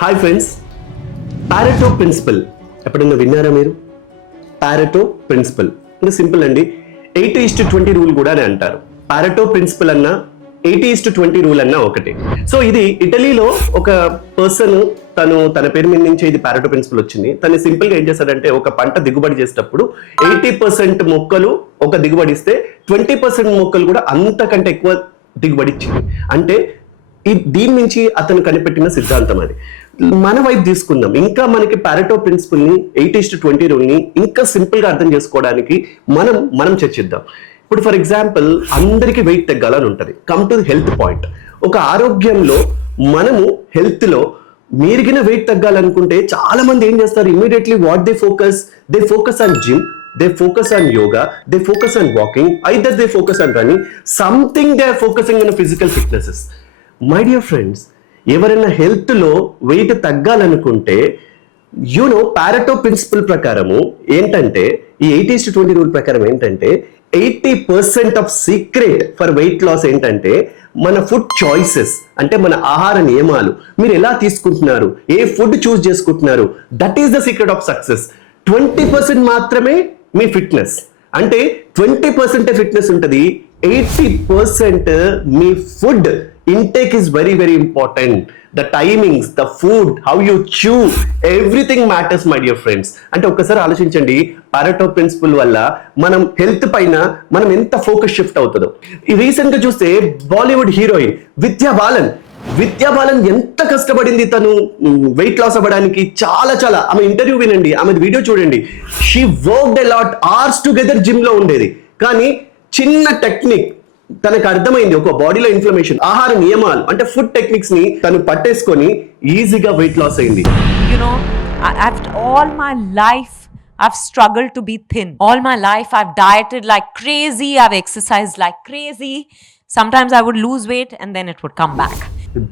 Hi friends, పారెటో principal ఎప్పుడన్నా విన్నారా మీరు? పారెటో ప్రిన్సిపల్ అంటే సింపుల్ అండి. 80:20 రూల్ కూడా అని అంటారు. పారెటో ప్రిన్సిపల్ అన్న 80:20 రూల్ అన్న ఒకటే. సో ఇది ఇటలీలో ఒక పర్సన్ తన పేరు మీద నుంచి ఇది పారెటో ప్రిన్సిపల్ వచ్చింది. తను సింపుల్ గా ఏం చేస్తాడంటే, ఒక పంట దిగుబడి చేసేటప్పుడు 80% మొక్కలు ఒక దిగుబడి ఇస్తే 20% మొక్కలు కూడా అంతకంటే ఎక్కువ దిగుబడి ఇచ్చింది. అంటే దీని నుంచి అతను కనిపెట్టిన సిద్ధాంతం అది. మన వైపు తీసుకుందాం, ఇంకా మనకి పారెటో ప్రిన్సిపల్ ని 80:20 రూల్ ని ఇంకా సింపుల్ గా అర్థం చేసుకోవడానికి మనం చర్చిద్దాం. ఇప్పుడు ఫర్ ఎగ్జాంపుల్, అందరికి వెయిట్ తగ్గాలని ఉంటది. Come to health point. ఒక ఆరోగ్యంలో మనము హెల్త్ లో మీరిగిన వెయిట్ తగ్గాలనుకుంటే చాలా మంది ఏం చేస్తారు, immediately what they focus on gym, they focus on yoga, they focus on walking, either they focus on running, something they are focusing on physical fitnesses. My dear friends, ఎవరైనా health లో weight తగ్గాలనుకుంటే Pareto principle ప్రకారము ఏంటంటే, ఈ 80:20 rule ప్రకారం ఏంటంటే 80% of secret for weight loss ఏంటంటే మన ఫుడ్ చాయిసెస్, అంటే మన ఆహార నియమాలు. మీరు ఎలా తీసుకుంటున్నారు, ఏ ఫుడ్ చూస్ చేసుకుంటున్నారు, that is the secret of success. 20% మాత్రమే మీ ఫిట్నెస్, అంటే 20% ఫిట్నెస్ ఉంటుంది, 80% మీ food intake is very very important. The timings, the food, how you chew, everything matters my dear friends. అంటే ఒక్కసారి ఆలోచించండి, పారెటో ప్రిన్సిపల్ వల్ల మనం హెల్త్ పైన మనం ఎంత ఫోకస్ షిఫ్ట్ అవుతుందో. ఈ రీసెంట్ గా చూస్తే బాలీవుడ్ హీరోయిన్ విద్యా బాలన్ ఎంత కష్టపడింది తను వెయిట్ లాస్ అవ్వడానికి. చాలా ఆమె ఇంటర్వ్యూ వినండి, ఆమె వీడియో చూడండి. She worked a lot, hours together gym లో ఉండేది. కానీ చిన్న టెక్నిక్ తనకు అర్థమైంది, ఒక బాడీలో ఇన్ఫ్లమేషన్, ఆహార నియమాలు అంటే ఫుడ్ టెక్నిక్స్ ని తను పట్టేసుకొని ఈజీగా వెయిట్ లాస్ అయింది. All my life I've struggled to be thin. All my life I've dieted like crazy, I've exercised like crazy. Sometimes I would lose weight and then it would come back.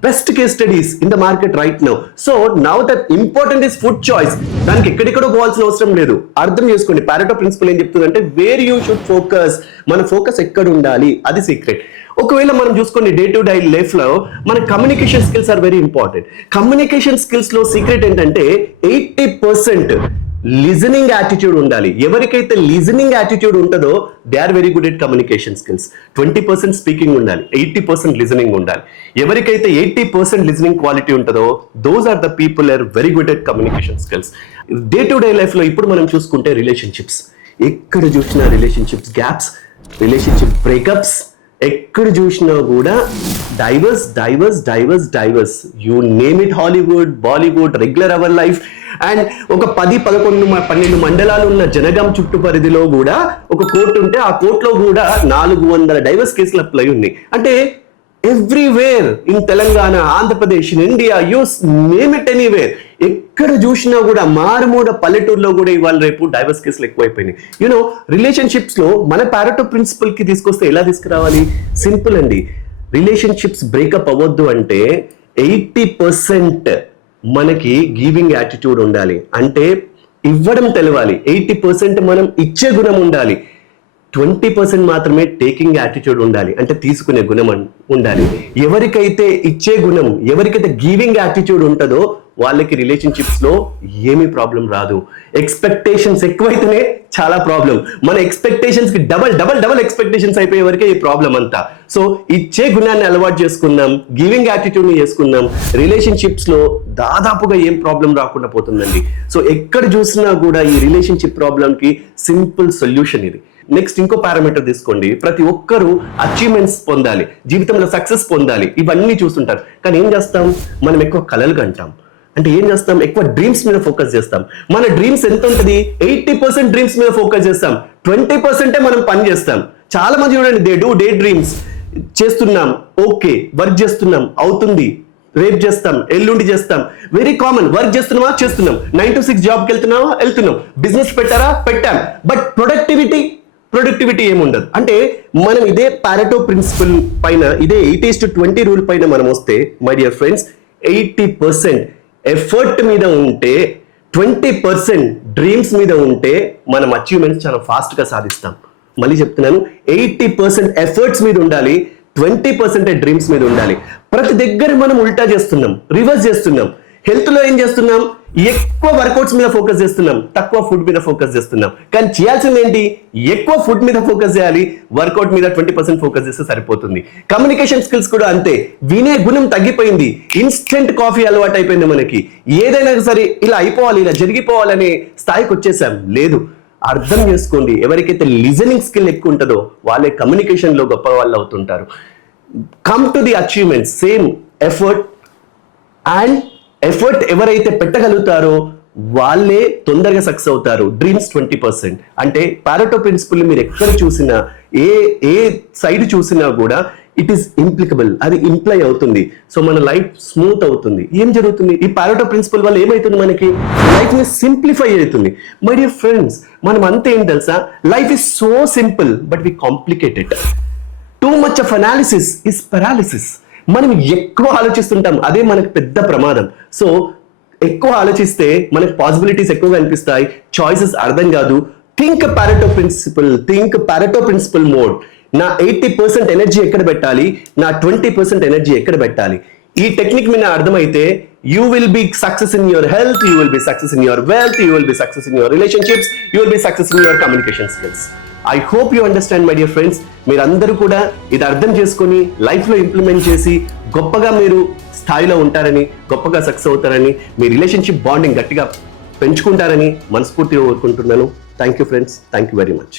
Best case studies in the market right now. So now that important is food choice. దానికి ఎక్కడెక్కడో పోవాల్సిన అవసరం లేదు. అర్థం చేసుకోండి, పారెటో principal ఏం చెప్తుందంటే where you should focus. మన ఫోకస్ ఎక్కడ ఉండాలి, అది సీక్రెట్. ఒకవేళ మనం చూసుకోండి, డే టు డే లైఫ్ లో మన communication skills are very important. Communication skills లో సీక్రెట్ ఏంటంటే 80% లిజనింగ్ యాటిట్యూడ్ ఉండాలి. ఎవరికైతే లిజనింగ్ యాటిట్యూడ్ ఉంటుందో they are very good at communication skills. 20% speaking ఉండాలి, 80% లిజనింగ్ ఉండాలి. ఎవరికైతే 80% లిజనింగ్ క్వాలిటీ ఉంటుందో those are the people are very good at communication skills. Day to day life లో ఇప్పుడు మనం చూసుకుంటే రిలేషన్షిప్స్, ఎక్కడ చూసినా రిలేషన్షిప్స్ గ్యాప్స్, రిలేషన్షిప్ బ్రేకప్స్, ఎక్కడ చూసినా కూడా divorce. You name it, Hollywood, Bollywood, regular our life. And ఒక 10-11-12 మండలాలు ఉన్న జనగాం చుట్టూ పరిధిలో కూడా ఒక కోర్టు ఉంటే ఆ కోర్టులో కూడా 400 డైవర్స్ కేసులు అప్లై ఉన్నాయి. అంటే everywhere in Telangana, Andhra Pradesh, in India, use name it anywhere, ఎక్కడ చూసినా కూడా మారుమూల పల్లెటూరులో కూడా ఇవాళ రేపు డైవర్స్ కేసులు ఎక్కువైపోయినాయి. రిలేషన్షిప్స్ లో మన పారెటో ప్రిన్సిపల్ కి తీసుకొస్తే ఎలా తీసుకురావాలి? సింపుల్ అండి. రిలేషన్షిప్స్ బ్రేకప్ అవ్వద్దు అంటే 80% మనకి గివింగ్ యాటిట్యూడ్ ఉండాలి, అంటే ఇవ్వడం తెలవాలి. 80% మనం ఇచ్చే గుణం ఉండాలి. 20% మాత్రమే టేకింగ్ యాటిట్యూడ్ ఉండాలి, అంటే తీసుకునే గుణం ఉండాలి. ఎవరికైతే ఇచ్చే గుణం, ఎవరికైతే గివింగ్ యాటిట్యూడ్ ఉంటుందో వాళ్ళకి రిలేషన్షిప్స్ లో ఏమీ ప్రాబ్లం రాదు. ఎక్స్పెక్టేషన్స్ ఎక్కువైతేనే చాలా ప్రాబ్లం. మన ఎక్స్పెక్టేషన్స్ కి డబల్ ఎక్స్పెక్టేషన్స్ అయిపోయే వరకే ఈ ప్రాబ్లం అంతా. సో ఇచ్చే గుణాన్ని అలవాటు చేసుకుందాం, గివింగ్ యాటిట్యూడ్ ని చేసుకుందాం, రిలేషన్షిప్స్ లో దాదాపుగా ఏం ప్రాబ్లం రాకుండా పోతుందండి. సో ఎక్కడ చూసినా కూడా ఈ రిలేషన్షిప్ ప్రాబ్లం కి సింపుల్ సొల్యూషన్ ఇది. నెక్స్ట్ ఇంకో పారామీటర్ తీసుకోండి. ప్రతి ఒక్కరూ అచీవ్మెంట్స్ పొందాలి, జీవితంలో సక్సెస్ పొందాలి, ఇవన్నీ చూస్తుంటారు. కానీ ఏం చేస్తాం, మనం ఎక్కువ కలలు కంటాం. అంటే ఏం చేస్తాం, ఎక్కువ డ్రీమ్స్ మీద ఫోకస్ చేస్తాం. మన డ్రీమ్స్ ఎంత ఉంటుంది, 80% డ్రీమ్స్ మీద ఫోకస్ చేస్తాం, 20% మనం పని చేస్తాం. చాలా మంది చూడండి, దే డూ డే డ్రీమ్స్. చేస్తున్నాం, ఓకే, వర్క్ చేస్తున్నాం, అవుతుంది, రేపు చేస్తాం, ఎల్లుండి చేస్తాం, వెరీ కామన్. వర్క్ చేస్తున్నాం, 9 to 6 జాబ్కి వెళ్తున్నాం, బిజినెస్ పెట్టాం, బట్ ప్రొడక్టివిటీ ఏముండదు. అంటే మనం ఇదే పారెటో ప్రిన్సిపల్ పైన, ఇదే 80:20 రూల్ పైన మనం వస్తే మై డియర్ ఫ్రెండ్స్, 80% ఎఫర్ట్ మీద ఉంటే, 20% డ్రీమ్స్ మీద ఉంటే మనం అచీవ్మెంట్స్ చాలా ఫాస్ట్ గా సాధిస్తాం. మళ్ళీ చెప్తున్నాను, 80% ఎఫర్ట్స్ మీద ఉండాలి, 20% డ్రీమ్స్ మీద ఉండాలి. ప్రతి దగ్గర మనం ఉల్టా చేస్తున్నాం, రివర్స్ చేస్తున్నాం. హెల్త్ లో ఏం చేస్తున్నాం, ఎక్కువ వర్కౌట్స్ మీద ఫోకస్ చేస్తున్నాం, తక్కువ ఫుడ్ మీద ఫోకస్ చేస్తున్నాం. కానీ చేయాల్సింది ఏంటి, ఎక్కువ ఫుడ్ మీద ఫోకస్ చేయాలి, వర్కౌట్ మీద 20% ఫోకస్ చేస్తే సరిపోతుంది. కమ్యూనికేషన్ స్కిల్స్ కూడా అంతే. వినే గుణం తగ్గిపోయింది. ఇన్స్టెంట్ కాఫీ అలవాటు అయిపోయింది మనకి. ఏదైనా సరే ఇలా అయిపోవాలి, ఇలా జరిగిపోవాలనే స్థాయికి వచ్చేసాం. లేదు, అర్థం చేసుకోండి. ఎవరికైతే లిజనింగ్ స్కిల్ ఎక్కువ ఉంటుందో వాళ్ళే కమ్యూనికేషన్ లో గొప్ప వాళ్ళు అవుతుంటారు. Come to the achievement, same effort and effort ఎవరైతే పెట్టగలుగుతారో వాళ్ళే తొందరగా సక్సెస్ అవుతారు. డ్రీమ్స్ 20%. అంటే పారెటో ప్రిన్సిపల్ మీరు ఎక్కడ చూసినా, ఏ సైడ్ చూసినా కూడా ఇట్ ఈస్ ఇంప్లికబుల్, అది ఇంప్లై అవుతుంది. సో మన లైఫ్ స్మూత్ అవుతుంది. ఏం జరుగుతుంది, ఈ పారెటో ప్రిన్సిపల్ వల్ల ఏమవుతుంది, మనకి లైఫ్ ని సింప్లిఫై అవుతుంది. మై డియర్ ఫ్రెండ్స్, మనం అంతే ఏం తెలుసా, life is so simple but we complicated. Too much of analysis is paralysis. మనం ఎక్కువ ఆలోచిస్తుంటాం, అదే మనకు పెద్ద ప్రమాదం. సో ఎక్కువ ఆలోచిస్తే మనకు పాసిబిలిటీస్ ఎక్కువగా అనిపిస్తాయి, చాయిసెస్ అర్థం కాదు. Think Pareto principle mode. నా 80% ఎనర్జీ ఎక్కడ పెట్టాలి, నా 20% ఎనర్జీ ఎక్కడ పెట్టాలి. ఈ టెక్నిక్ మీద అర్థమైతే you will be success in your health, you will be success in your wealth, you will be success in your relationships, you will be success in your communication skills. I hope you understand, my dear friends. మీరందరూ కూడా ఇది అర్థం చేసుకొని లైఫ్లో implement చేసి గొప్పగా మీరు స్థాయిలో ఉంటారని, గొప్పగా సక్సెస్ అవుతారని, మీ రిలేషన్షిప్ బాండింగ్ గట్టిగా పెంచుకుంటారని మనస్ఫూర్తిగా కోరుకుంటున్నాను. Thank you friends, thank you very much.